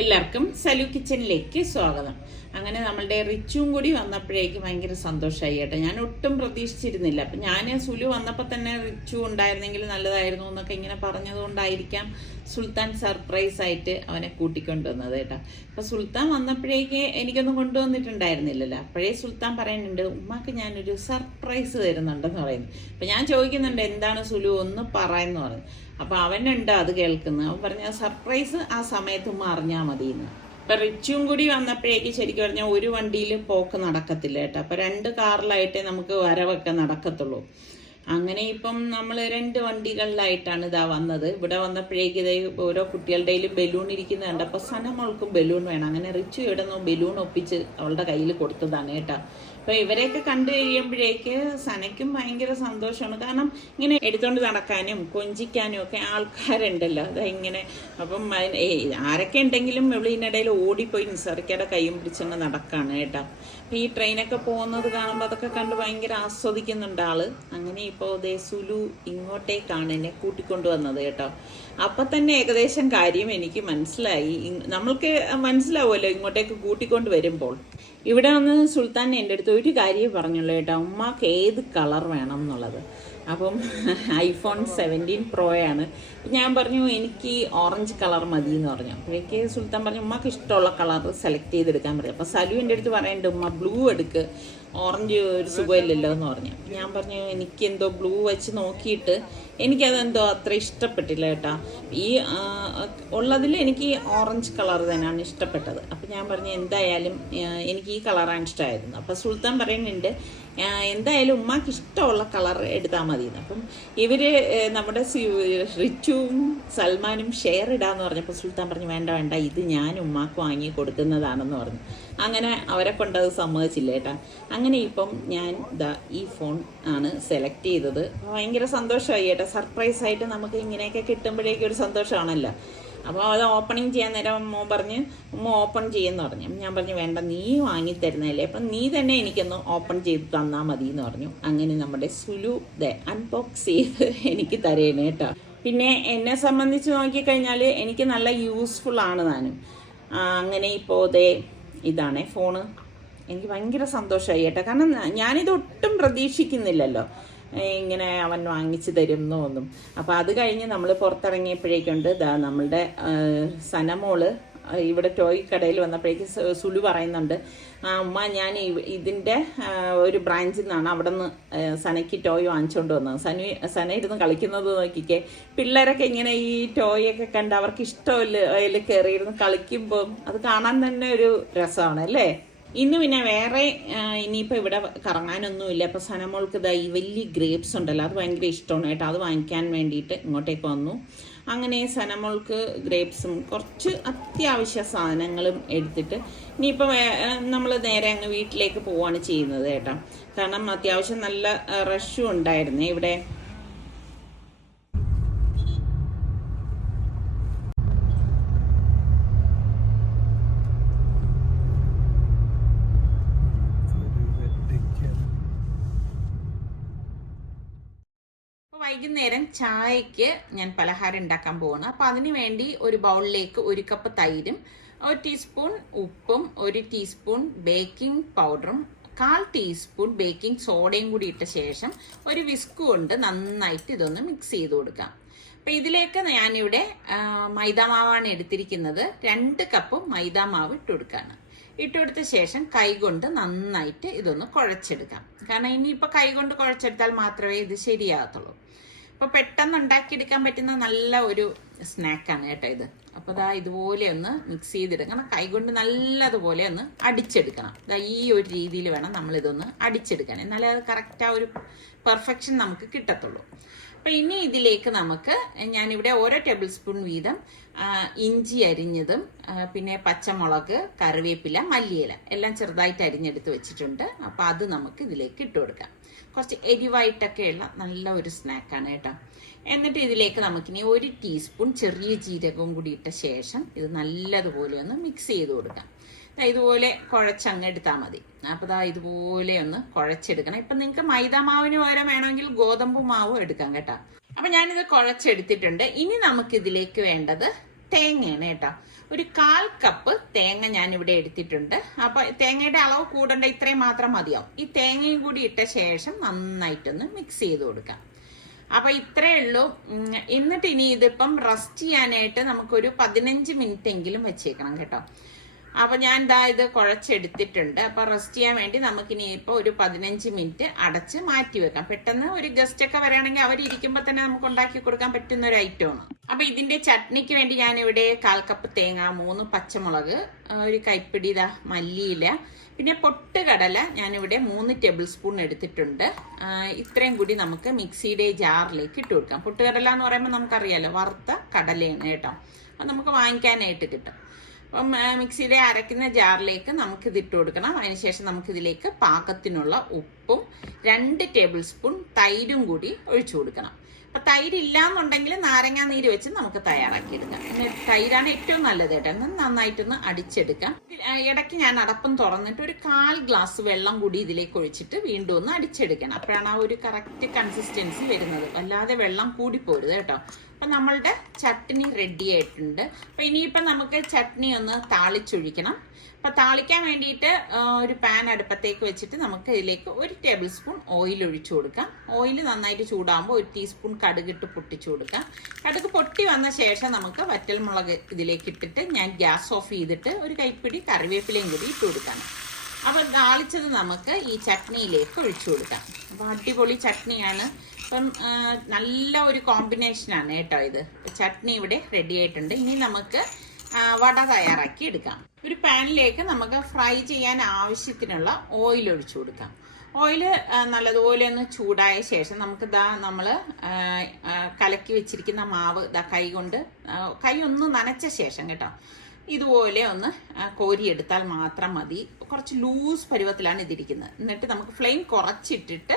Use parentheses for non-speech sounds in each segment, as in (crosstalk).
എല്ലാവർക്കും സലു കിച്ചണിലേക്ക് സ്വാഗതം. അങ്ങനെ നമ്മളുടെ റിച്ചും കൂടി വന്നപ്പോഴേക്ക് ഭയങ്കര സന്തോഷമായി കേട്ടോ. ഞാൻ ഒട്ടും പ്രതീക്ഷിച്ചിരുന്നില്ല. അപ്പം ഞാൻ സുലു വന്നപ്പോൾ തന്നെ റിച്ചു ഉണ്ടായിരുന്നെങ്കിൽ നല്ലതായിരുന്നു എന്നൊക്കെ ഇങ്ങനെ പറഞ്ഞതുകൊണ്ടായിരിക്കാം സുൽത്താൻ സർപ്രൈസ് ആയിട്ട് അവനെ കൂട്ടിക്കൊണ്ടുവന്നത് കേട്ടോ. അപ്പം സുൽത്താൻ വന്നപ്പോഴേക്ക് എനിക്കൊന്നും കൊണ്ടുവന്നിട്ടുണ്ടായിരുന്നില്ലല്ലോ. അപ്പോഴേ സുൽത്താൻ പറയുന്നുണ്ട് ഉമ്മാക്ക് ഞാനൊരു സർപ്രൈസ് തരുന്നുണ്ടെന്ന് പറയുന്നു. അപ്പം ഞാൻ ചോദിക്കുന്നുണ്ട് എന്താണ് സുലു ഒന്ന് പറയുന്നു പറഞ്ഞു. അപ്പൊ അവനുണ്ട് അത് കേൾക്കുന്നത്. അവൻ പറഞ്ഞ സർപ്രൈസ് ആ സമയത്ത് ഉമ്മ അറിഞ്ഞാൽ മതി എന്ന് ഇപ്പൊ റിച്ചും കൂടി വന്നപ്പോഴേക്ക് ശരിക്കും പറഞ്ഞാൽ ഒരു വണ്ടിയിൽ പോക്ക് നടക്കത്തില്ല കേട്ടോ. അപ്പൊ രണ്ട് കാറിലായിട്ടേ നമുക്ക് വരവൊക്കെ നടക്കത്തുള്ളൂ. അങ്ങനെ ഇപ്പം നമ്മൾ രണ്ട് വണ്ടികളിലായിട്ടാണ് ഇതാ വന്നത്. ഇവിടെ വന്നപ്പോഴേക്ക് ഇതേ ഓരോ കുട്ടികളുടെയിലും ബലൂൺ ഇരിക്കുന്നത് കണ്ടപ്പോൾ സനമോൾക്കും ബലൂൺ വേണം. അങ്ങനെ റിച്ചു ഇടുന്നു ബലൂൺ ഒപ്പിച്ച് അവളുടെ കയ്യിൽ കൊടുത്തതാണ് കേട്ടോ. അപ്പൊ ഇവരെയൊക്കെ കണ്ടു കഴിയുമ്പോഴേക്ക് സനയ്ക്കും ഭയങ്കര സന്തോഷമാണ്. കാരണം ഇങ്ങനെ എടുത്തോണ്ട് നടക്കാനും കൊഞ്ചിക്കാനും ഒക്കെ ആൾക്കാരുണ്ടല്ലോ. അതാ ഇങ്ങനെ അപ്പം ആരൊക്കെ ഉണ്ടെങ്കിലും ഇവളിനിടയിൽ ഓടിപ്പോയി നിസാറിക്കയുടെ കൈയും പിടിച്ചങ്ങ് നടക്കാണ് കേട്ടോ. ഈ ട്രെയിനൊക്കെ പോകുന്നത് കാണുമ്പോൾ അതൊക്കെ കണ്ട് ഭയങ്കര ആസ്വദിക്കുന്നുണ്ട് ആൾ. അങ്ങനെ ഇപ്പോൾ ദേ സുലു ഇങ്ങോട്ടേക്കാണ് എന്നെ കൂട്ടിക്കൊണ്ടുവന്നത് കേട്ടോ. അപ്പൊ തന്നെ ഏകദേശം കാര്യം എനിക്ക് മനസ്സിലായി. നമ്മൾക്ക് മനസ്സിലാവുമല്ലോ ഇങ്ങോട്ടേക്ക് കൂട്ടിക്കൊണ്ട് വരുമ്പോൾ. ഇവിടെ വന്ന് സുൽത്താൻ എന്റെ അടുത്ത് ഒരു കാര്യം പറഞ്ഞുള്ളൂ കേട്ടോ. ഉമ്മാക്ക് ഏത് കളർ വേണം എന്നുള്ളത്. അപ്പം ഐഫോൺ സെവന്റീൻ പ്രോയാണ് ഞാൻ പറഞ്ഞു എനിക്ക് ഓറഞ്ച് കളർ മതി എന്ന് പറഞ്ഞു അപ്പോഴേക്ക് സുൽത്താൻ പറഞ്ഞു ഉമ്മക്ക് ഇഷ്ടമുള്ള കളർ സെലക്ട് ചെയ്തെടുക്കാൻ പറഞ്ഞു അപ്പോൾ സലു എന്റെ അടുത്ത് പറയേണ്ട ഉമ്മ ബ്ലൂ എടുക്ക്. ഓറഞ്ച് ഒരു സുഖമില്ലല്ലോ എന്ന് പറഞ്ഞു. ഞാൻ പറഞ്ഞു എനിക്ക് എന്തോ ബ്ലൂ വെച്ച് നോക്കിയിട്ട് എനിക്കതെന്തോ അത്ര ഇഷ്ടപ്പെട്ടില്ല കേട്ടോ. ഈ ഉള്ളതിൽ എനിക്ക് ഓറഞ്ച് കളർ തന്നെയാണ് ഇഷ്ടപ്പെട്ടത്. അപ്പം ഞാൻ പറഞ്ഞു എന്തായാലും എനിക്ക് ഈ കളറാണ് ഇഷ്ടമായിരുന്നു അപ്പം സുൽത്താൻ പറയുന്നുണ്ട് എന്തായാലും ഉമ്മാക്ക് ഇഷ്ടമുള്ള കളർ എടുത്താൽ മതി അപ്പം ഇവർ നമ്മുടെ റിച്ചുവും സൽമാനും ഷെയർ ഇടാന്ന് പറഞ്ഞപ്പോൾ സുൽത്താൻ പറഞ്ഞു വേണ്ട വേണ്ട ഇത് ഞാൻ ഉമ്മാക്ക് വാങ്ങി കൊടുക്കുന്നതാണെന്ന് പറഞ്ഞു. അങ്ങനെ അവരെ കൊണ്ടത് സമ്മതിച്ചില്ല കേട്ടാ. അങ്ങനെ ഇപ്പം ഞാൻ ദാ ഈ ഫോൺ ആണ് സെലക്ട് ചെയ്തത്. ഭയങ്കര സന്തോഷമായി കേട്ടോ. സർപ്രൈസ് ആയിട്ട് നമുക്ക് ഇങ്ങനെയൊക്കെ കിട്ടുമ്പോഴേക്കും ഒരു സന്തോഷമാണല്ലോ. അപ്പോൾ അത് ഓപ്പണിങ് ചെയ്യാൻ നേരം അമ്മ പറഞ്ഞ് ഉമ്മ ഓപ്പൺ ചെയ്യുമെന്ന് പറഞ്ഞു. ഞാൻ പറഞ്ഞു വേണ്ട നീ വാങ്ങി തരുന്നതല്ലേ അപ്പം നീ തന്നെ എനിക്കൊന്ന് ഓപ്പൺ ചെയ്ത് തന്നാൽ മതി എന്ന് പറഞ്ഞു. അങ്ങനെ നമ്മുടെ സുലു ദ അൺബോക്സ് ചെയ്ത് എനിക്ക് തരേണേ കേട്ടോ. പിന്നെ എന്നെ സംബന്ധിച്ച് നോക്കിക്കഴിഞ്ഞാൽ എനിക്ക് നല്ല യൂസ്ഫുൾ ആണ് താനും. അങ്ങനെ ഇപ്പോൾ ദേ ഇതാണ് ഫോണ് എനിക്ക് ഭയങ്കര സന്തോഷമായി കേട്ടോ. കാരണം ഞാനിത് ഒട്ടും പ്രതീക്ഷിക്കുന്നില്ലല്ലോ. ഇങ്ങനെ അവൻ വാങ്ങിച്ചു തരും ഒന്നും അപ്പോൾ അത് കഴിഞ്ഞ് നമ്മൾ പുറത്തിറങ്ങിയപ്പോഴേക്കുണ്ട് ഇതാ നമ്മളുടെ സനമോൾ ഇവിടെ ടോയ് കടയിൽ വന്നപ്പോഴേക്ക് സുലു പറയുന്നുണ്ട് ആ ഉമ്മ ഞാൻ ഇതിന്റെ ഒരു ബ്രാഞ്ചിൽ നിന്നാണ് അവിടെ നിന്ന് സനയ്ക്ക് ടോയ് വാങ്ങിച്ചുകൊണ്ട് വന്നത്. സനു സന ഇരുന്ന് കളിക്കുന്നത് നോക്കിക്കേ. പിള്ളേരൊക്കെ ഇങ്ങനെ ഈ ടോയൊക്കെ കണ്ട് അവർക്ക് ഇഷ്ടമല്ല അതിൽ കയറിയിരുന്ന് കളിക്കുമ്പോൾ അത് കാണാൻ തന്നെ ഒരു രസമാണ് അല്ലേ? ഇന്ന് പിന്നെ വേറെ ഇനിയിപ്പോൾ ഇവിടെ കറങ്ങാനൊന്നുമില്ല. അപ്പോൾ സനമോൾക്ക് ഇതാ ഈ വലിയ ഗ്രേപ്സ് ഉണ്ടല്ലോ അത് ഭയങ്കര ഇഷ്ടമാണ് കേട്ടോ. അത് വാങ്ങിക്കാൻ വേണ്ടിയിട്ട് ഇങ്ങോട്ടേക്ക് വന്നു. അങ്ങനെ സനമോൾക്ക് ഗ്രേപ്സും കുറച്ച് അത്യാവശ്യ സാധനങ്ങളും എടുത്തിട്ട് ഇനിയിപ്പോൾ നമ്മൾ നേരെ അങ്ങ് വീട്ടിലേക്ക് പോവാണ് ചെയ്യുന്നത് കേട്ടോ. കാരണം അത്യാവശ്യം നല്ല റഷും ഉണ്ടായിരുന്നേ ഇവിടെ അപ്പോൾ വൈകുന്നേരം ചായക്ക് ഞാൻ പലഹാരം ഉണ്ടാക്കാൻ പോവാണ്. അപ്പോൾ അതിന് വേണ്ടി ഒരു ബൗളിലേക്ക് ഒരു കപ്പ് തൈരും ഒരു ടീസ്പൂൺ ഉപ്പും ഒരു ടീസ്പൂൺ ബേക്കിംഗ് പൗഡറും കാൽ ടീസ്പൂൺ ബേക്കിംഗ് സോഡയും കൂടി ഇട്ട ശേഷം ഒരു വിസ്ക് കൊണ്ട് നന്നായിട്ട് ഇതൊന്ന് മിക്സ് ചെയ്ത് കൊടുക്കാം. അപ്പം ഇതിലേക്ക് ഞാനിവിടെ മൈദാമാവാണ് എടുത്തിരിക്കുന്നത്. രണ്ട് കപ്പ് മൈദാമാവ് ഇട്ട് കൊടുക്കുകയാണ് ഇട്ടുകൊടുത്ത ശേഷം കൈകൊണ്ട് നന്നായിട്ട് ഇതൊന്ന് കുഴച്ചെടുക്കാം. കാരണം ഇനിയിപ്പോൾ കൈകൊണ്ട് കുഴച്ചെടുത്താൽ മാത്രമേ ഇത് ശരിയാകത്തുള്ളൂ. അപ്പോൾ പെട്ടെന്ന് ഉണ്ടാക്കിയെടുക്കാൻ പറ്റുന്ന നല്ല ഒരു സ്നാക്കാണ് കേട്ടോ ഇത്. അപ്പോൾ ദാ ഇതുപോലെ ഒന്ന് മിക്സ് ചെയ്തെടുക്കണം. കൈകൊണ്ട് നല്ലതുപോലെ ഒന്ന് അടിച്ചെടുക്കണം. ദാ ഈ ഒരു രീതിയിൽ വേണം നമ്മളിതൊന്ന് അടിച്ചെടുക്കാൻ. എന്നാലേ അത് കറക്റ്റ് ആ ഒരു പെർഫെക്ഷൻ നമുക്ക് കിട്ടത്തുള്ളൂ. അപ്പോൾ ഇനി ഇതിലേക്ക് നമുക്ക് ഞാനിവിടെ ഓരോ ടേബിൾ സ്പൂൺ വീതം ഇഞ്ചി അരിഞ്ഞതും പിന്നെ പച്ചമുളക് കറിവേപ്പില മല്ലിയില എല്ലാം ചെറുതായിട്ട് അരിഞ്ഞെടുത്ത് വെച്ചിട്ടുണ്ട്. അപ്പൊ അത് നമുക്ക് ഇതിലേക്ക് ഇട്ട് കൊടുക്കാം. കുറച്ച് എരിവായിട്ടൊക്കെയുള്ള നല്ല ഒരു സ്നാക്കാണ് കേട്ടോ. എന്നിട്ട് ഇതിലേക്ക് നമുക്കിനി ഒരു ടീസ്പൂൺ ചെറിയ ജീരകവും കൂടി ഇട്ട ശേഷം ഇത് നല്ലതുപോലെ ഒന്ന് മിക്സ് ചെയ്ത് കൊടുക്കാം. ഇതുപോലെ കുഴച്ചങ്ങ് എടുത്താൽ മതി. അപ്പോൾ ദാ ഇതുപോലെ ഒന്ന് കുഴച്ചെടുക്കണം. ഇപ്പം നിങ്ങൾക്ക് മൈദ മാവിന് പകരം വേണമെങ്കിൽ ഗോതമ്പ് മാവും എടുക്കാം കേട്ടോ. അപ്പം ഞാനിത് കുഴച്ചെടുത്തിട്ടുണ്ട്. ഇനി നമുക്കിതിലേക്ക് വേണ്ടത് തേങ്ങയാണ് കേട്ടോ. ഒരു കാൽ കപ്പ് തേങ്ങ ഞാൻ ഇവിടെ എടുത്തിട്ടുണ്ട്. അപ്പൊ തേങ്ങയുടെ അളവ് കൂടേണ്ട ഇത്രയും മാത്രം മതിയാവും. ഈ തേങ്ങയും കൂടി ഇട്ട ശേഷം നന്നായിട്ടൊന്ന് മിക്സ് ചെയ്ത് കൊടുക്കാം. അപ്പൊ ഇത്രയേ ഉള്ളൂ. എന്നിട്ട് ഇനി ഇതിപ്പം റെസ്റ്റ് ചെയ്യാനായിട്ട് നമുക്കൊരു പതിനഞ്ച് മിനിറ്റ് എങ്കിലും വെച്ചേക്കണം കേട്ടോ. അപ്പൊ ഞാൻ ദാ ഇത് കുഴച്ചെടുത്തിട്ടുണ്ട്. അപ്പൊ റെസ്റ്റ് ചെയ്യാൻ വേണ്ടി നമുക്കിനി ഇപ്പൊ ഒരു പതിനഞ്ച് മിനിറ്റ് അടച്ച് മാറ്റി വെക്കാം. പെട്ടെന്ന് ഒരു ഗസ്റ്റ് ഒക്കെ വരികയാണെങ്കിൽ അവരിയ്ക്കുമ്പോൾ തന്നെ നമുക്ക് ഉണ്ടാക്കി കൊടുക്കാൻ പറ്റുന്ന ഒരു ഐറ്റമാണ് അപ്പൊ ഇതിന്റെ ചട്നിക്ക് വേണ്ടി ഞാൻ ഇവിടെ കാൽ കപ്പ് തേങ്ങ മൂന്ന് പച്ചമുളക് ഒരു കൈപ്പിടി ഇതാ മല്ലിയില പിന്നെ പൊട്ടുകടല ഞാനിവിടെ മൂന്ന് ടേബിൾ സ്പൂൺ എടുത്തിട്ടുണ്ട്. ഇത്രയും കൂടി നമുക്ക് മിക്സിയുടെ ജാറിലേക്ക് ഇട്ട് കൊടുക്കാം. പൊട്ടുകടല എന്ന് പറയുമ്പോൾ നമുക്കറിയാലോ വറുത്ത കടലയാണ് കേട്ടോ. അത് നമുക്ക് വാങ്ങിക്കാനായിട്ട് കിട്ടും. അപ്പം മിക്സിയിലെ അരയ്ക്കുന്ന ജാറിലേക്ക് നമുക്ക് ഇട്ട് കൊടുക്കണം. അതിനുശേഷം നമുക്കിതിലേക്ക് പാകത്തിനുള്ള ഉപ്പും രണ്ട് ടേബിൾ സ്പൂൺ തൈരും കൂടി ഒഴിച്ചു കൊടുക്കണം. അപ്പം തൈര് എന്നുണ്ടെങ്കിൽ നാരങ്ങാ നീര് വെച്ച് നമുക്ക് തയ്യാറാക്കിയെടുക്കാം. പിന്നെ തൈരാണ് ഏറ്റവും നല്ലത് കേട്ടോ. എന്നാൽ നന്നായിട്ടൊന്ന് അടിച്ചെടുക്കാം. ഇടയ്ക്ക് ഞാൻ അടപ്പം തുറന്നിട്ട് ഒരു കാൽ ഗ്ലാസ് വെള്ളം കൂടി ഇതിലേക്ക് ഒഴിച്ചിട്ട് വീണ്ടും ഒന്ന് അടിച്ചെടുക്കണം. അപ്പോഴാണ് ആ ഒരു കറക്റ്റ് കൺസിസ്റ്റൻസി വരുന്നത്. അല്ലാതെ വെള്ളം കൂടിപ്പോരുത് കേട്ടോ. അപ്പം നമ്മളുടെ ചട്നി റെഡി ആയിട്ടുണ്ട്. അപ്പം ഇനിയിപ്പം നമുക്ക് ചട്നി ഒന്ന് താളിച്ചൊഴിക്കണം. അപ്പം താളിക്കാൻ വേണ്ടിയിട്ട് ഒരു പാൻ അടുപ്പത്തേക്ക് വെച്ചിട്ട് നമുക്ക് ഇതിലേക്ക് ഒരു ടേബിൾ സ്പൂൺ ഓയിൽ ഒഴിച്ചു കൊടുക്കാം. ഓയിൽ നന്നായിട്ട് ചൂടാകുമ്പോൾ ഒരു ടീസ്പൂൺ കടുകിട്ട് പൊട്ടിച്ചു കൊടുക്കാം. കടുക് പൊട്ടി വന്ന ശേഷം നമുക്ക് വറ്റൽമുളക് ഇതിലേക്ക് ഇട്ടിട്ട് ഞാൻ ഗ്യാസ് ഓഫ് ചെയ്തിട്ട് ഒരു കൈപ്പിടി കറിവേപ്പിലയും കൂടി ഇട്ട് കൊടുക്കാം. അപ്പം താളിച്ചത് നമുക്ക് ഈ ചട്നിയിലേക്ക് ഒഴിച്ചു കൊടുക്കാം. അപ്പം അടിപൊളി ചട്നിയാണ്. ഇപ്പം ആ, നല്ല ഒരു കോമ്പിനേഷനാണ് കേട്ടോ ഇത്. ചട്നി ഇവിടെ റെഡി ആയിട്ടുണ്ട്. ഇനി നമുക്ക് വട തയ്യാറാക്കി എടുക്കാം. ഒരു പാനിലേക്ക് നമുക്ക് ഫ്രൈ ചെയ്യാൻ ആവശ്യത്തിനുള്ള ഓയിൽ ഒഴിച്ചു കൊടുക്കാം. ഓയിൽ നല്ലതുപോലെ ഒന്ന് ചൂടായ ശേഷം നമുക്ക് ദാ നമ്മൾ കലക്കി വെച്ചിരിക്കുന്ന മാവ് ദാ കൈ കൊണ്ട് കൈ ഒന്ന് നനച്ച ശേഷം കേട്ടോ ഇതുപോലെ ഒന്ന് കോരിയെടുത്താൽ മാത്രം മതി. കുറച്ച് ലൂസ് പരുവത്തിലാണ് ഇതിരിക്കുന്നത്. എന്നിട്ട് നമുക്ക് ഫ്ലെയിം കുറച്ചിട്ടിട്ട്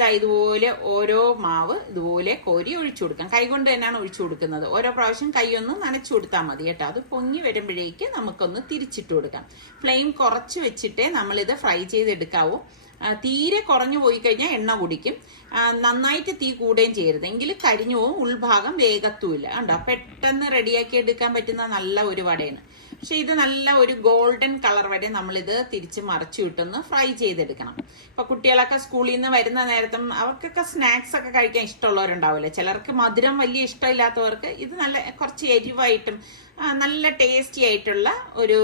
ദാ ഇതുപോലെ ഓരോ മാവ് ഇതുപോലെ കോരി ഒഴിച്ചു കൊടുക്കാം. കൈ കൊണ്ട് തന്നെയാണ് ഒഴിച്ചു കൊടുക്കുന്നത്. ഓരോ പ്രാവശ്യം കൈ ഒന്ന് നനച്ചു കൊടുത്താൽ മതി കേട്ടോ. അത് പൊങ്ങി വരുമ്പോഴേക്ക് നമുക്കൊന്ന് തിരിച്ചിട്ട് കൊടുക്കാം. ഫ്ലെയിം കുറച്ച് വെച്ചിട്ടേ നമ്മളിത് ഫ്രൈ ചെയ്തെടുക്കാവൂ. തീരെ കുറഞ്ഞു പോയി കഴിഞ്ഞാൽ എണ്ണ കുടിക്കും. നന്നായിട്ട് തീ കൂടുകയും ചെയ്യരുത്. എങ്കിൽ കരിഞ്ഞു പോവും ഉൾഭാഗം വേഗത്തുമില്ല കണ്ടോ? പെട്ടെന്ന് റെഡിയാക്കി എടുക്കാൻ പറ്റുന്ന നല്ല ഒരു വടയാണ് പക്ഷെ ഇത് നല്ല ഒരു ഗോൾഡൻ കളർ വരെ നമ്മളിത് തിരിച്ച് മറിച്ചു വിട്ടൊന്ന് ഫ്രൈ ചെയ്തെടുക്കണം. ഇപ്പൊ കുട്ടികളൊക്കെ സ്കൂളിൽ നിന്ന് വരുന്ന നേരത്തും അവർക്കൊക്കെ സ്നാക്സ് ഒക്കെ കഴിക്കാൻ ഇഷ്ടമുള്ളവരുണ്ടാവില്ലേ ചിലർക്ക് മധുരം വലിയ ഇഷ്ടമില്ലാത്തവർക്ക് ഇത് നല്ല കുറച്ച് എരിവായിട്ടും നല്ല ടേസ്റ്റി ആയിട്ടുള്ള ഒരു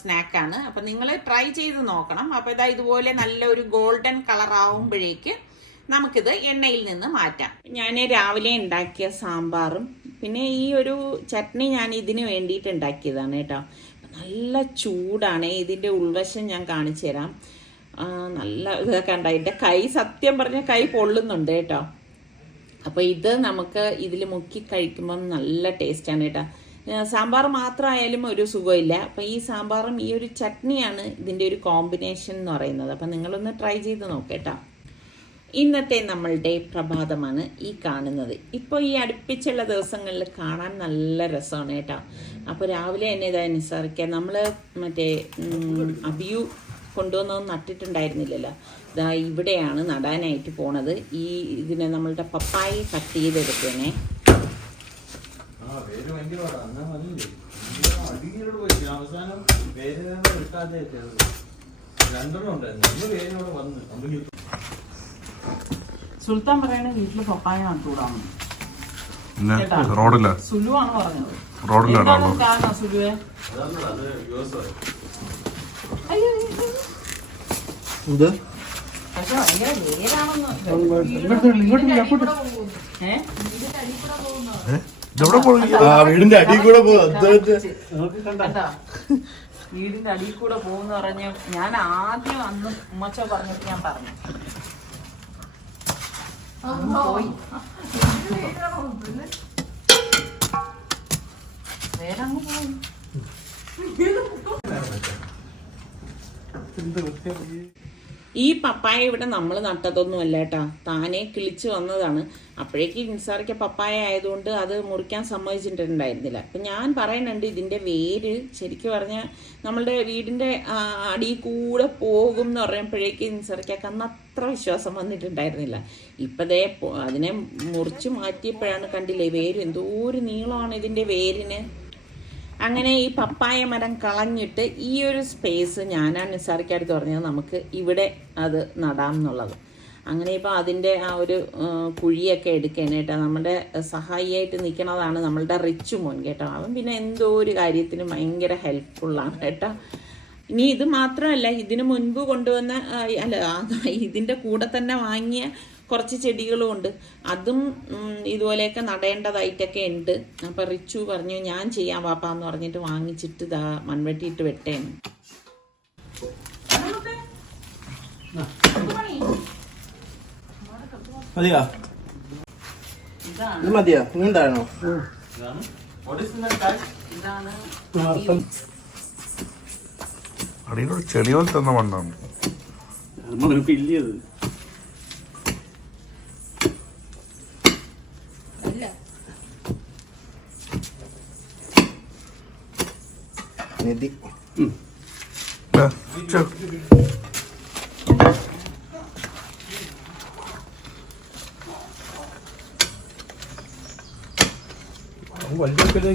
സ്നാക്കാണ് അപ്പൊ നിങ്ങൾ ട്രൈ ചെയ്ത് നോക്കണം. അപ്പൊ ഇതാ ഇതുപോലെ നല്ല ഒരു ഗോൾഡൻ കളർ ആവുമ്പോഴേക്ക് നമുക്കിത് എണ്ണയിൽ നിന്ന് മാറ്റാം. ഞാൻ രാവിലെ ഉണ്ടാക്കിയ സാമ്പാറും പിന്നെ ഈ ഒരു ചട്നി ഞാൻ ഇതിന് വേണ്ടിയിട്ട് ഉണ്ടാക്കിയതാണ് കേട്ടോ. നല്ല ചൂടാണ്. ഇതിന്റെ ഉൾവശം ഞാൻ കാണിച്ചു തരാം. നല്ല ഇതൊക്കെ ഉണ്ട് എന്റെ കൈ സത്യം പറഞ്ഞ കൈ പൊള്ളുന്നുണ്ട് കേട്ടോ. അപ്പോൾ ഇത് നമുക്ക് ഇതിൽ മുക്കി കഴിക്കുമ്പം നല്ല ടേസ്റ്റാണ് കേട്ടോ. സാമ്പാർ മാത്രമായാലും ഒരു സുഖമില്ല. അപ്പം ഈ സാമ്പാറും ഈ ഒരു ചട്നിയാണ് ഇതിന്റെ ഒരു കോമ്പിനേഷൻ എന്ന് പറയുന്നത്. അപ്പം നിങ്ങളൊന്ന് ട്രൈ ചെയ്ത് നോക്കേട്ടോ ഇന്നത്തെ നമ്മളുടെ പ്രഭാതമാണ് ഈ കാണുന്നത്. ഇപ്പോൾ ഈ അടുപ്പിച്ചുള്ള ദിവസങ്ങളിൽ കാണാൻ നല്ല രസമാണ് കേട്ടോ. അപ്പോൾ രാവിലെ തന്നെ ഇതാ നിസ്സാറിക്കുക നമ്മൾ മറ്റേ അബിയു കൊണ്ടുവന്നൊന്നും നട്ടിട്ടുണ്ടായിരുന്നില്ലല്ലോ. ഇതാ ഇവിടെയാണ് നടാനായിട്ട് പോണത്. ഈ ഇതിനെ നമ്മളുടെ പപ്പായി കട്ട് അടിയിലോട് അവസാനം വന്ന് സുൽത്താൻ പറയണ വീട്ടിൽ പപ്പായ നട്ടുകൂടാന്ന് ഇല്ല റോഡില്ല സുലുവാണ് ആണ് പറഞ്ഞത് റോഡിലാണ് കാരണം സുലുവേ? പക്ഷെ ഭയങ്കര വേരാണെന്ന് വീടിന്റെ അടിയിൽ കൂടെ? വീടിന്റെ അടിയിൽ കൂടെ പോകുന്ന പറഞ്ഞ ഞാൻ ആദ്യം അന്ന് ഉമ്മച്ച പറഞ്ഞിട്ട് ഞാൻ പറഞ്ഞു. 엉덩이. 왜랑 해? 근데 어떻게 ഈ പപ്പായ ഇവിടെ നമ്മൾ നട്ടതൊന്നുമല്ല കേട്ടാ. താനെ കിളിച്ചു വന്നതാണ്. അപ്പോഴേക്ക് ഇൻസാറിക്ക പപ്പായ ആയതുകൊണ്ട് അത് മുറിക്കാൻ സമ്മതിച്ചിട്ടുണ്ടായിരുന്നില്ല. അപ്പം ഞാൻ പറയുന്നുണ്ട് ഇതിന്റെ വേര് ശരിക്കും പറഞ്ഞാൽ നമ്മളുടെ വീടിന്റെ അടി കൂടെ പോകും എന്ന് പറയുമ്പോഴേക്ക് ഇൻസാറിക്കൊക്കെ അന്ന് അത്ര വിശ്വാസം വന്നിട്ടുണ്ടായിരുന്നില്ല. ഇപ്പതേ ദേ അതിനെ മുറിച്ച് മാറ്റിയപ്പോഴാണ് കണ്ടില്ലേ വേര് എന്തോ ഒരു നീളമാണ് ഇതിന്റെ വേരിന്. അങ്ങനെ ഈ പപ്പായ മരം കളഞ്ഞിട്ട് ഈ ഒരു സ്പേസ് ഞാനാണ് നിസാറിക്കടുത്ത് പറഞ്ഞത് നമുക്ക് ഇവിടെ അത് നടാം എന്നുള്ളത്. അങ്ങനെ ഇപ്പോൾ അതിന്റെ ആ ഒരു കുഴിയൊക്കെ എടുക്കാനായിട്ട് നമ്മുടെ സഹായിയായിട്ട് നിൽക്കണതാണ് നമ്മളുടെ റിച്ച് മോൻ കേട്ടോ. അവൻ പിന്നെ എന്തോ ഒരു കാര്യത്തിനും ഭയങ്കര ഹെൽപ്ഫുള്ളാണ് കേട്ടോ. ഇനി ഇത് മാത്രമല്ല ഇതിനു മുൻപ് കൊണ്ടുവന്ന അല്ല ഇതിന്റെ കൂടെ തന്നെ വാങ്ങിയ കുറച്ച് ചെടികളും ഉണ്ട്. അതും ഇതുപോലെയൊക്കെ നടേണ്ടതായിട്ടൊക്കെ ഉണ്ട്. അപ്പം റിച്ചു പറഞ്ഞു ഞാൻ ചെയ്യാം വാപ്പാന്ന് പറഞ്ഞിട്ട് വാങ്ങിച്ചിട്ട് ഇതാ മൺവെട്ടിയിട്ട് വെട്ടേന്ന്. മതിയാ? ഇത് മതിയാ? ചെളി പോലത്തെ എന്ന മണ്ണാണ്. പില്ലിയത്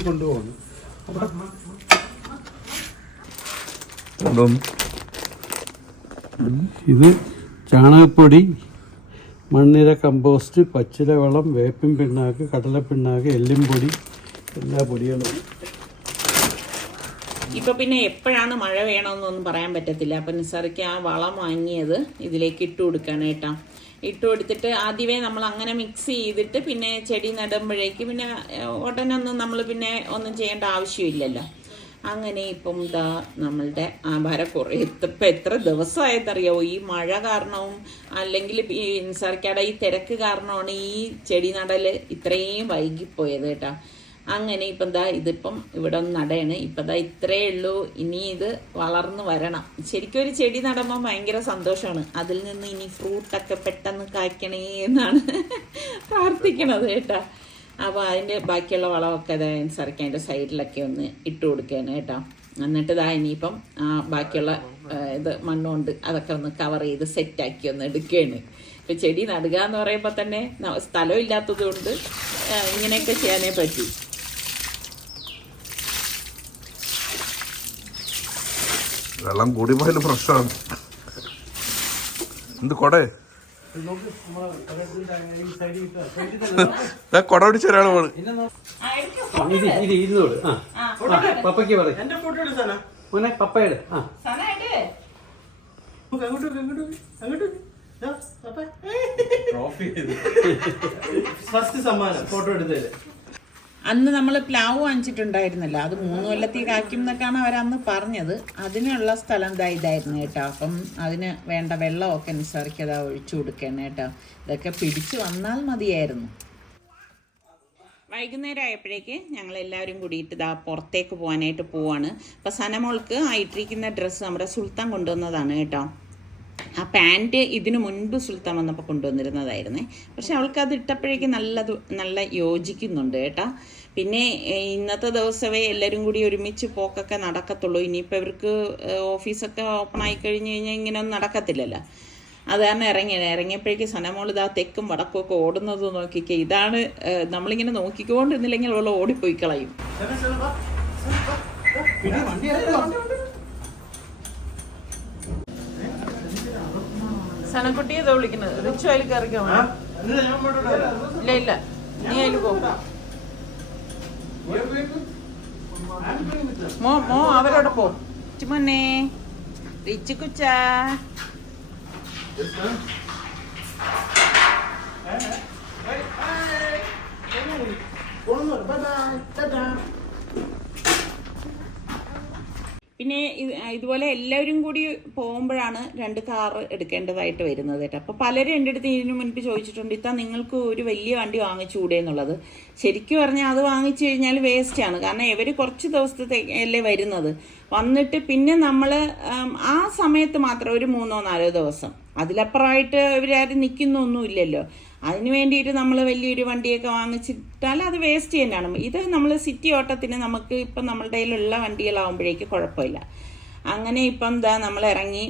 കൊണ്ടുപോകുന്നു കൊണ്ടുവന്നു ഇത് ചാണകപ്പൊടി മണ്ണിര കമ്പോസ്റ്റ് പച്ചില വളം വേപ്പിൻ പിണ്ണാക്ക് കടലപ്പിണ്ണാക്ക് എല്ലും പൊടി എല്ലാ പൊടികളും. ഇപ്പൊ പിന്നെ എപ്പോഴാണ് മഴ വേണമെന്നൊന്നും പറയാൻ പറ്റത്തില്ല. അപ്പൊ നിസാറിക്ക് ആ വളം വാങ്ങിയത് ഇതിലേക്ക് ഇട്ടു കൊടുക്കാനായിട്ടാ ഇട്ടു കൊടുത്തിട്ട് ആദ്യമേ നമ്മൾ അങ്ങനെ മിക്സ് ചെയ്തിട്ട് പിന്നെ ചെടി നടുമ്പോഴേക്ക് പിന്നെ ഉടനൊന്നും നമ്മൾ പിന്നെ ഒന്നും ചെയ്യേണ്ട ആവശ്യമില്ലല്ലോ. അങ്ങനെ ഇപ്പം ഇതാ നമ്മളുടെ ആഭാര കുറേ ഇപ്പം എത്ര ദിവസമായതറിയാവോ ഈ മഴ കാരണവും അല്ലെങ്കിൽ ഈ നിസാർക്കയുടെ ഈ തിരക്ക് കാരണമാണ് ഈ ചെടി നടൽ ഇത്രയും വൈകിപ്പോയത് കേട്ടോ. അങ്ങനെ ഇപ്പം ദാ ഇതിപ്പം ഇവിടെ നടയാണ്. ഇപ്പം ദാ ഇത്രയേ ഉള്ളൂ. ഇനി ഇത് വളർന്നു വരണം. ശരിക്കും ഒരു ചെടി നടുമ്പോൾ ഭയങ്കര സന്തോഷമാണ്. അതിൽ നിന്ന് ഇനി ഫ്രൂട്ടൊക്കെ പെട്ടെന്ന് കായ്ക്കണേ എന്നാണ് (laughs) പ്രാർത്ഥിക്കണത് കേട്ടോ. അപ്പോൾ അതിന്റെ ബാക്കിയുള്ള വളമൊക്കെ അനുസരിച്ച് അതിന്റെ സൈഡിലൊക്കെ ഒന്ന് ഇട്ട് കൊടുക്കുകയാണ് കേട്ടോ. എന്നിട്ട് ഇതാ ഇനിയിപ്പം ബാക്കിയുള്ള ഇത് മണ്ണുകൊണ്ട് അതൊക്കെ ഒന്ന് കവർ ചെയ്ത് സെറ്റാക്കി ഒന്ന് എടുക്കുകയാണ്. ഇപ്പം ചെടി നടുക എന്ന് പറയുമ്പോൾ തന്നെ സ്ഥലം ഇല്ലാത്തത് കൊണ്ട് ഇങ്ങനെയൊക്കെ ചെയ്യാനേ പറ്റൂ. വെള്ളം കൂടി പോയാലും പ്രശ്നമാണ്. എന്ത് കൊടേ? കൊട പിടിച്ച ഒരാൾ പോണ്. ഇത് ഇത് ഇരുന്നോട് ആ. ആ, പപ്പയ്ക്ക് പറയും. പപ്പയുടെ. ഫസ്റ്റ് സമ്മാനം ഫോട്ടോ എടുത്തതിൽ. അന്ന് നമ്മൾ പ്ലാവ് വാങ്ങിച്ചിട്ടുണ്ടായിരുന്നല്ലോ. അത് മൂന്ന് കൊല്ലത്തേക്ക് കായ്ക്കും എന്നൊക്കെയാണ് അവരന്ന് പറഞ്ഞത്. അതിനുള്ള സ്ഥലം ഇതാ ഇതായിരുന്നു കേട്ടോ. അപ്പം അതിന് വേണ്ട വെള്ളമൊക്കെ അനുസരിച്ച് അതാ ഒഴിച്ചു കൊടുക്കണം കേട്ടോ. ഇതൊക്കെ പിടിച്ചു വന്നാൽ മതിയായിരുന്നു. വൈകുന്നേരം ആയപ്പോഴേക്ക് ഞങ്ങൾ എല്ലാവരും കൂടിയിട്ട് ഇതാ പുറത്തേക്ക് പോകാനായിട്ട് പോവാണ്. അപ്പം സനമോൾക്ക് ആ ഇട്ടിരിക്കുന്ന ഡ്രസ്സ് നമ്മുടെ സുൽത്താൻ കൊണ്ടുവന്നതാണ് കേട്ടോ. ആ പാന്റ് ഇതിനു മുൻപ് സുൽത്താൻ വന്നപ്പോൾ കൊണ്ടുവന്നിരുന്നതായിരുന്നേ. പക്ഷെ അവൾക്ക് അത് ഇട്ടപ്പോഴേക്ക് നല്ലത് നല്ല യോജിക്കുന്നുണ്ട് കേട്ടാ. പിന്നെ ഇന്നത്തെ ദിവസമേ എല്ലാവരും കൂടി ഒരുമിച്ച് പോക്കൊക്കെ നടക്കത്തുള്ളൂ. ഇനിയിപ്പോൾ ഇവർക്ക് ഓഫീസൊക്കെ ഓപ്പൺ ആയി കഴിഞ്ഞ് കഴിഞ്ഞാൽ ഇങ്ങനെയൊന്നും നടക്കത്തില്ലല്ലോ. അത് കാരണം ഇറങ്ങിയത് ഇറങ്ങിയപ്പോഴേക്ക് സനമോൾ ഇതാ തെക്കും വടക്കും ഒക്കെ ഓടുന്നത് നോക്കിക്കേ. ഇതാണ് നമ്മളിങ്ങനെ നോക്കിക്കൊണ്ടിരുന്നില്ലെങ്കിൽ അവൾ ഓടിപ്പോയി കളയും. സനക്കുട്ടി ഇതോ വിളിക്കുന്നത് റിച്ചു അതിൽ കയറിക്കോ ഇല്ല. ഇല്ല നീ അതിൽ പോ മോ മോ അവരോട് പോ ചുമന്നെ റിച്ചു കുച്ച. Bye bye. Ta-ta. പിന്നെ ഇത് ഇതുപോലെ എല്ലാവരും കൂടി പോകുമ്പോഴാണ് രണ്ട് കാറ് എടുക്കേണ്ടതായിട്ട് വരുന്നത് കേട്ടോ. അപ്പോൾ പലരും എന്റെ അടുത്ത് ഇതിനു മുൻപ് ചോദിച്ചിട്ടുണ്ട് ഇത്താ നിങ്ങൾക്ക് ഒരു വലിയ വണ്ടി വാങ്ങിച്ചുകൂടെ എന്നുള്ളത്? ശരിക്കും പറഞ്ഞാൽ അത് വാങ്ങിച്ചു കഴിഞ്ഞാൽ വേസ്റ്റ് ആണ്. കാരണം ഇവർ കുറച്ച് ദിവസത്തെ അല്ലേ വരുന്നത്. വന്നിട്ട് പിന്നെ നമ്മൾ ആ സമയത്ത് മാത്രം ഒരു മൂന്നോ നാലോ ദിവസം. അതിലപ്പുറമായിട്ട് ഇവരാരും നിൽക്കുന്നൊന്നും ഇല്ലല്ലോ അതിന് വേണ്ടിയിട്ട് നമ്മൾ വലിയൊരു വണ്ടിയൊക്കെ വാങ്ങിച്ചിട്ടാൽ അത് വേസ്റ്റ് തന്നെയാണ്. ഇത് നമ്മൾ സിറ്റി ഓട്ടത്തിന് നമുക്ക് ഇപ്പം നമ്മളുടെ കയ്യിലുള്ള വണ്ടികളാവുമ്പോഴേക്ക് കുഴപ്പമില്ല. അങ്ങനെ ഇപ്പം എന്താ നമ്മൾ ഇറങ്ങി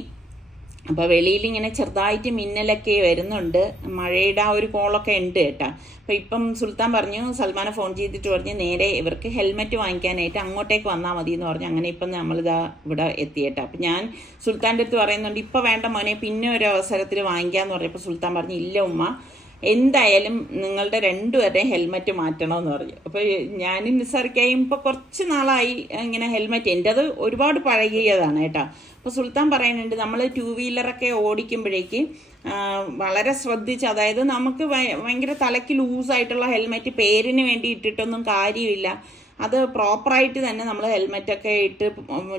അപ്പോൾ വെളിയിൽ ഇങ്ങനെ ചെറുതായിട്ട് മിന്നലൊക്കെ വരുന്നുണ്ട്. മഴയുടെ ആ ഒരു കോളൊക്കെ ഉണ്ട് കേട്ടോ. അപ്പോൾ ഇപ്പം സുൽത്താൻ പറഞ്ഞു സൽമാനെ ഫോൺ ചെയ്തിട്ട് പറഞ്ഞ് നേരെ ഇവർക്ക് ഹെൽമെറ്റ് വാങ്ങിക്കാനായിട്ട് അങ്ങോട്ടേക്ക് വന്നാൽ മതി എന്ന് പറഞ്ഞു. അങ്ങനെ ഇപ്പം നമ്മളിതാ ഇവിടെ എത്തിയേട്ടാ അപ്പം ഞാൻ സുൽത്താന്റെ അടുത്ത് പറയുന്നുണ്ട് ഇപ്പം വേണ്ട മോനെ പിന്നെ ഒരു അവസരത്തിൽ വാങ്ങിക്കാമെന്ന് പറഞ്ഞപ്പോൾ സുൽത്താൻ പറഞ്ഞു ഇല്ല ഉമ്മ എന്തായാലും നിങ്ങളുടെ രണ്ടുപേരുടെയും ഹെൽമെറ്റ് മാറ്റണമെന്ന് പറഞ്ഞു. അപ്പോൾ ഞാൻ നിസ്സാറിക്കായും ഇപ്പോൾ കുറച്ച് നാളായി ഇങ്ങനെ ഹെൽമറ്റ്. എന്റെ അത് ഒരുപാട് പഴകിയതാണ് കേട്ടോ. അപ്പോൾ സുൽത്താൻ പറയുന്നുണ്ട് നമ്മൾ ടൂ വീലറൊക്കെ ഓടിക്കുമ്പോഴേക്ക് വളരെ ശ്രദ്ധിച്ച് അതായത് നമുക്ക് ഭയ- ഭയങ്കര തലയ്ക്ക് ലൂസായിട്ടുള്ള ഹെൽമെറ്റ് പേരിന് വേണ്ടി ഇട്ടിട്ടൊന്നും കാര്യമില്ല. അത് പ്രോപ്പറായിട്ട് തന്നെ നമ്മൾ ഹെൽമെറ്റൊക്കെ ഇട്ട്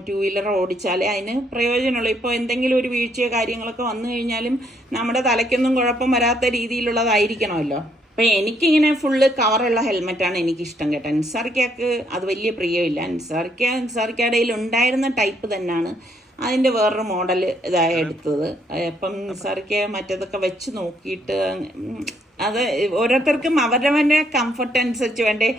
ടു വീലർ ഓടിച്ചാലേ അതിന് പ്രയോജനമുള്ളൂ. ഇപ്പോൾ എന്തെങ്കിലും ഒരു വീഴ്ചയോ കാര്യങ്ങളൊക്കെ വന്നു കഴിഞ്ഞാലും നമ്മുടെ തലയ്ക്കൊന്നും കുഴപ്പം വരാത്ത രീതിയിലുള്ളതായിരിക്കണമല്ലോ. അപ്പോൾ എനിക്കിങ്ങനെ ഫുള്ള് കവറുള്ള ഹെൽമെറ്റാണ് എനിക്കിഷ്ടം കേട്ടോ. അൻസാർക്കാക്ക് അത് വലിയ പ്രിയമില്ല. അൻസാർക്ക നിസാർക്കടയിൽ ഉണ്ടായിരുന്ന ടൈപ്പ് തന്നെയാണ് അതിന്റെ വേറൊരു മോഡൽ ഇതായി എടുത്തത്. അപ്പം നിസാർക്ക മറ്റേതൊക്കെ വെച്ച് നോക്കിയിട്ട് അത് ഓരോരുത്തർക്കും അവരവന്റെ കംഫർട്ട് അനുസരിച്ച് വേണ്ടേ.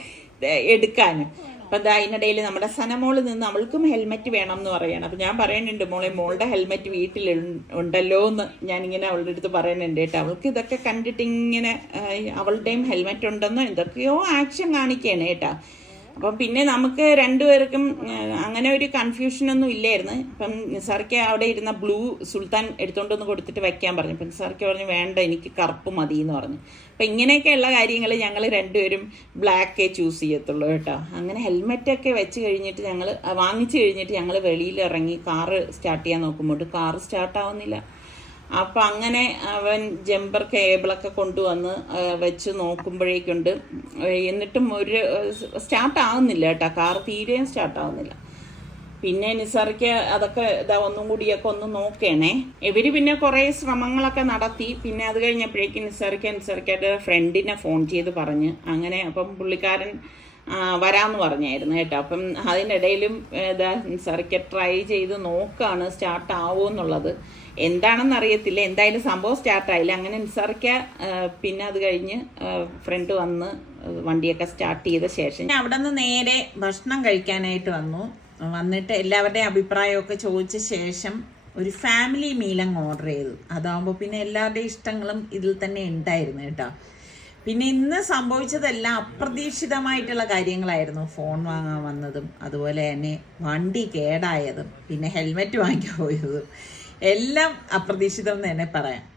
എടുക്കാൻ അപ്പം ദാ അതിനിടയിൽ നമ്മുടെ സനമോൾ നിന്ന് അവൾക്കും ഹെൽമെറ്റ് വേണം എന്ന് പറയണം. അപ്പം ഞാൻ പറയുന്നുണ്ട് മോളെ മോളുടെ ഹെൽമെറ്റ് വീട്ടിൽ ഉണ്ടല്ലോ എന്ന് ഞാനിങ്ങനെ അവളുടെ അടുത്ത് പറയുന്നുണ്ട് കേട്ടോ. അവൾക്ക് ഇതൊക്കെ കണ്ടിട്ട് ഇങ്ങനെ അവളുടെയും ഹെൽമെറ്റ് ഉണ്ടെന്നോ എന്തൊക്കെയോ ആക്ഷൻ കാണിക്കുകയാണ് കേട്ടോ. അപ്പം പിന്നെ നമുക്ക് രണ്ടുപേർക്കും അങ്ങനെ ഒരു കൺഫ്യൂഷനൊന്നും ഇല്ലായിരുന്നു. ഇപ്പം നിസാർക്ക് അവിടെ ഇരുന്ന ബ്ലൂ സുൽത്താൻ എടുത്തോണ്ട് വന്ന് കൊടുത്തിട്ട് വെക്കാൻ പറഞ്ഞു. അപ്പം നിസാർക്ക് പറഞ്ഞു വേണ്ട എനിക്ക് കറുപ്പ് മതി എന്ന് പറഞ്ഞു. അപ്പം ഇങ്ങനെയൊക്കെയുള്ള കാര്യങ്ങൾ ഞങ്ങൾ രണ്ടുപേരും ബ്ലാക്കേ ചൂസ് ചെയ്യത്തുള്ളൂ കേട്ടോ. അങ്ങനെ ഹെൽമെറ്റൊക്കെ വെച്ച് കഴിഞ്ഞിട്ട് ഞങ്ങൾ വാങ്ങിച്ചു കഴിഞ്ഞിട്ട് ഞങ്ങൾ വെളിയിൽ ഇറങ്ങി കാറ് സ്റ്റാർട്ട് ചെയ്യാൻ നോക്കുമ്പോൾ കാറ് സ്റ്റാർട്ടാവുന്നില്ല. അപ്പം അങ്ങനെ അവൻ ജമ്പർ കേബിളൊക്കെ കൊണ്ടുവന്ന് വെച്ച് നോക്കുമ്പോഴേക്കുണ്ട്. എന്നിട്ടും ഒരു സ്റ്റാർട്ട് ആവുന്നില്ല കേട്ടോ. കാർ തീരെയും സ്റ്റാർട്ട് ആവുന്നില്ല. പിന്നെ നിസാർക്ക് അതൊക്കെ ഇതാ ഒന്നും കൂടിയൊക്കെ ഒന്ന് നോക്കണേ. ഇവർ പിന്നെ കുറേ ശ്രമങ്ങളൊക്കെ നടത്തി. പിന്നെ അത് കഴിഞ്ഞപ്പോഴേക്കും നിസാർക്ക് നിസാർക്കയുടെ ഫ്രണ്ടിനെ ഫോൺ ചെയ്ത് പറഞ്ഞ്. അങ്ങനെ അപ്പം പുള്ളിക്കാരൻ ആ, വരാന്ന് പറഞ്ഞായിരുന്നു കേട്ടോ. അപ്പം അതിനിടയിലും ഇതാ സാറിക്ക് ട്രൈ ചെയ്ത് നോക്കാണ് സ്റ്റാർട്ട് ആവുമോ എന്നുള്ളത്. എന്താണെന്ന് അറിയത്തില്ല. എന്തായാലും സംഭവം സ്റ്റാർട്ടായില്ല അങ്ങനെ സാറിക്ക പിന്നെ അത് കഴിഞ്ഞ് ഫ്രണ്ട് വന്ന് വണ്ടിയൊക്കെ സ്റ്റാർട്ട് ചെയ്ത ശേഷം അവിടെ നിന്ന് നേരെ ഭക്ഷണം കഴിക്കാനായിട്ട് വന്നു. വന്നിട്ട് എല്ലാവരുടെയും അഭിപ്രായമൊക്കെ ചോദിച്ച ശേഷം ഒരു ഫാമിലി മീലങ്ങ് ഓർഡർ ചെയ്തു. അതാകുമ്പോൾ പിന്നെ എല്ലാവരുടെയും ഇഷ്ടങ്ങളും ഇതിൽ തന്നെ ഉണ്ടായിരുന്നു കേട്ടോ. പിന്നെ ഇന്ന് സംഭവിച്ചതെല്ലാം അപ്രതീക്ഷിതമായിട്ടുള്ള കാര്യങ്ങളായിരുന്നു. ഫോൺ വാങ്ങാൻ വന്നതും അതുപോലെ തന്നെ വണ്ടി കേടായതും പിന്നെ ഹെൽമെറ്റ് വാങ്ങിക്കാൻ പോയതും. എല്ലാം അപ്രതീക്ഷിതം എന്ന് തന്നെ പറയാം.